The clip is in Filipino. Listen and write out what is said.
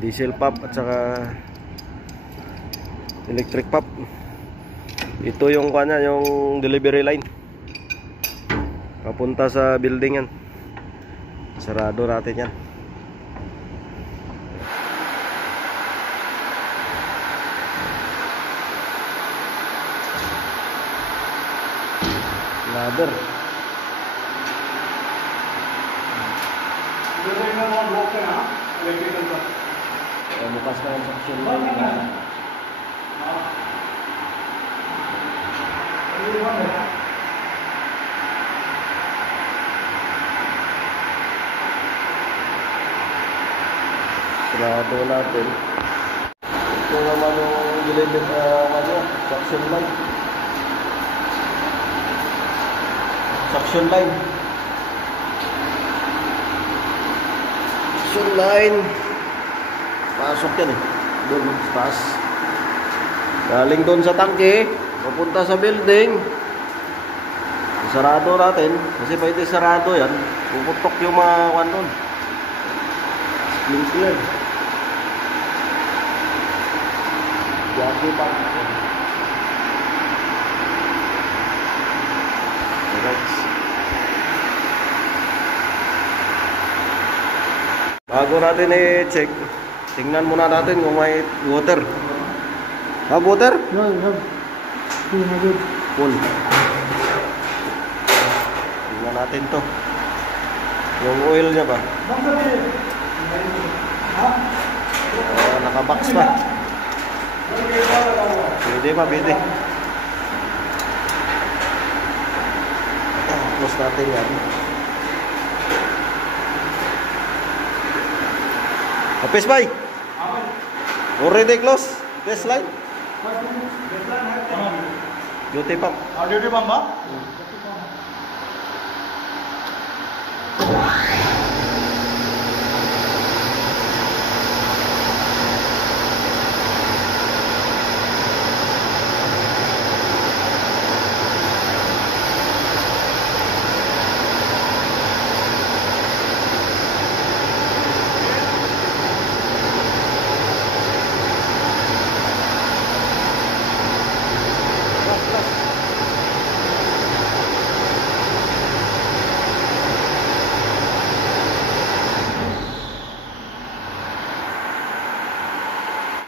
diesel pump at saka electric pump. Ito yung kanya, yung delivery line papunta sa building yan. Sarado natin yan. Ladder. Bukas na yung section line. Sarado natin. Ito naman yung delivery section line. Suction line. Suction line. Pasok yan eh. Doon sa taas. Galing doon sa tangke. Papunta sa building. Sarado natin. Kasi pwede sarado yan. Puputok yung mga kwan doon. Sprinkler. Jockey pump. Bago natin i-check, tingnan muna natin kung may water. Have water? No, you have. Full. Tingnan natin to. Yung oil niya ba? Nakabox pa. Pwede pa, pwede. Close natin yan. Kapis bay? Already close? This line? Duty pump. Duty pump ba?